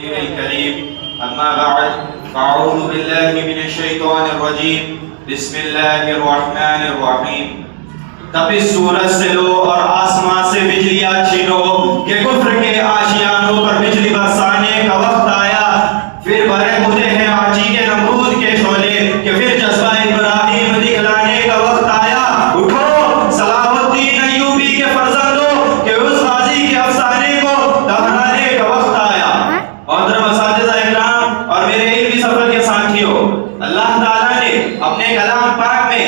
अम्मा बाद अऊज़ु बिल्लाहि मिनश शैतानिर रजीम बिस्मिल्लाहिर्रहमानिर रहीम। तपिश सूरज से लो और आसमां से बिजलियां छीनो कि कुफ्र के आशियानों पर बिजली बरसाने का वक्त आया। फिर भरे मुझे हैं आजी के नमरूद के शोले कि फिर जज्बा इब्राहिम दिखलाने का वक्त आया। उठो सलाहुद्दीन अय्यूबी के फर्जंदों कि उस गाजी के अफसाने को दोहराने का वक्त आया। मोहतरम असातिज़ा इकराम और मेरे इल्मी सफर के साथियों, अल्लाह ताला ने अपने कलाम पाक में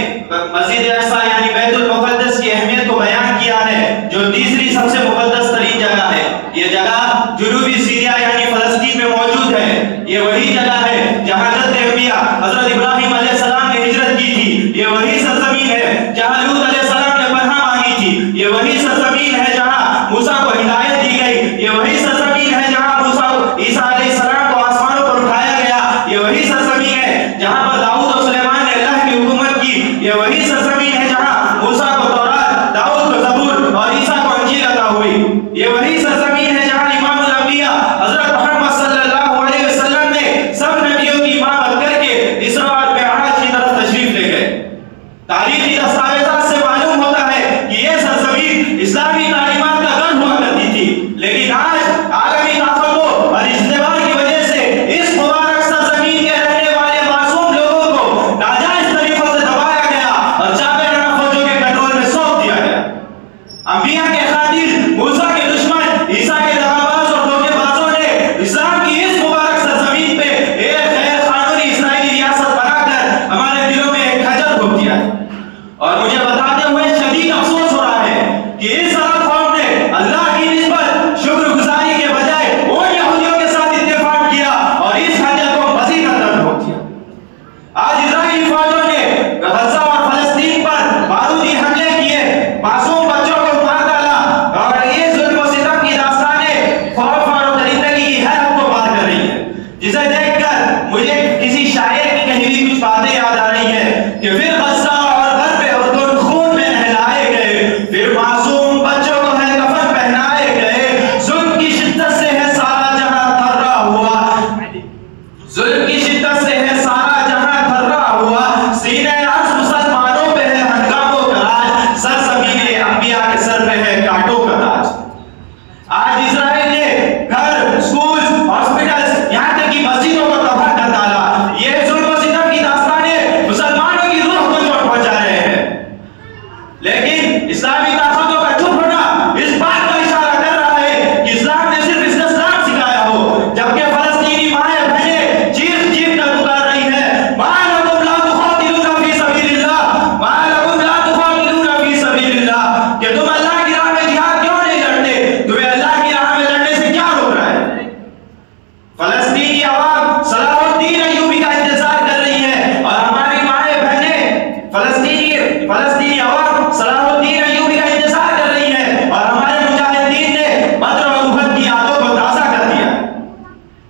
मस्जिद अक़सा यानी बैतुल मुक़द्दस की अहमियत को बयान किया है, जो तीसरी सबसे मुक़द्दस तरीन जगह है। ये जगह जुनूबी सीरिया यानी फ़लस्तीन में मौजूद है। ये वही जगह है जहाँ हज़रत अंबिया हज़रत इब्राहिम अलैहिस्सलाम ने हिजरत की थी। ये वही सरज़मीन है जहाँ लूत अलैहिस्सलाम ने पनाह मांगी थी। ये वही सरज़मीन है जहाँ मूसा को हिदायत दी गई। ये वही सरज़मीन है जहाँ मूसा ईसा अलैहिस्सलाम को आसमानों पर उठाया गया। ये वही सरज़मीन है जहाँ पर दाऊद और सुलेमान ने अल्लाह की हुकूमत की। ये वही सरज़मीन है जहाँ मूसा को तौरात, दाऊद को ज़बूर और ईसा को इंजील अता हुई। ये वही सरज़मीन है जहाँ इमामुल अंबिया हज़रत मोहम्मद सल्लल्लाहु अलैहि वसल्लम ने सब नबियों की इमामत करके इसरा और मिअराज की तरफ तशरीफ ले गए। तारीखी दस्तावेज़ात से मालूम होता है कि ये सरज़मीन इस्लामी तालीमात का घर हुआ करती थी, लेकिन आज आलमी ताक़तों और इज्तिमा की वजह से इस मुबारक सरज़मीन के रहने वाले मासूम लोगों को नाजायज़ तरीकों से दबाया गया और जाबेराना फौजों के कंट्रोल में सौंप दिया गया। अंबिया के खातिर, मूसा के दुश्मन, ईसा के दगाबाज और धोखेबाजों ने इस्लाम की इस मुबारक सरज़मीन पे एक गैर कानूनी इस्राएली रियासत बनाकर हमारे दिलों में एक खजल घोप दिया। और मुझे बताते हुए शदीद अफसोस हो रहा है कि इस अरब कौम ने अल्लाह की निस्बत शुक्रगुजारी के बजाय उन यहूदियों के साथ इत्तेफाक किया और इस खजल को मज़ीद अंदर घोप दिया। आज इजरायली फौजों ने गज़ा और फ़लस्तीन पर बारूदी हमले किए, मासूम बच्चों को मार डाला और ये जुल्म और सितम की दास्तानें खौफ और दरिंदगी की हैरत को पार कर रही है, जिसे देखकर मुझे किसी शायर की कही हुई कुछ बातें याद आ रही है कि फिर गज़ा और घर पे उर्दुन खून में नहलाए गए, फिर मासूम बच्चों को है कफन पहनाए गए। जुल्म की शिद्दत से है सारा जहां थर्रा हुआ, जुल्म की शिद्दत से है सारा जहां थर्रा हुआ। सीने अर्ज़ मुसलमानों पे है हंगामों का राज, सरज़मीने अंबिया के सर पे है कांटों का ताज। आज इजराइल ने घर, स्कूल, हॉस्पिटल्स, यहाँ तक कि मस्जिदों को तबाह कर डाला। ये जुल्म और सितम की दास्तानें मुसलमानों की रूह को चोट पहुंचा रहे हैं, लेकिन इस्लामी ताकतों का चुप होना इस बात का इशारा कर रहा है कि इस्लाम ने सिर्फ इस्लाम सिखाया हो, जबकि फ़लस्तीनी माएं बहनें चीख चीख कर पुकार रही है, मा लकुम ला तुक़ातिलूना फी सबीलिल्लाह, मा लकुम ला तुक़ातिलूना फी सबीलिल्लाह, कि तुम अल्लाह की राह में जिहाद क्यों नहीं लड़ते? तुम्हें अल्लाह की राह में लड़ने से क्या रोक रहा है? फ़लस्तीनी अवाम सलाहुद्दीन अय्यूबी का इंतजार कर रही है और हमारी माएं बहनें फ़लस्तीनी अवाम सलाहुद्दीन अय्यूबी का इंतजार कर रही है और हमारे मुजाहिदीन ने बद्र और उहद की यादों को ताज़ा कर दिया।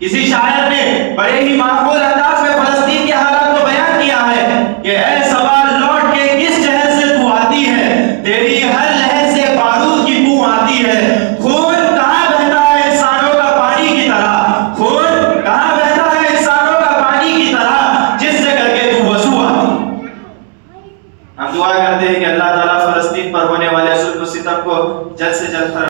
किसी शायर ने बड़े ही माकूल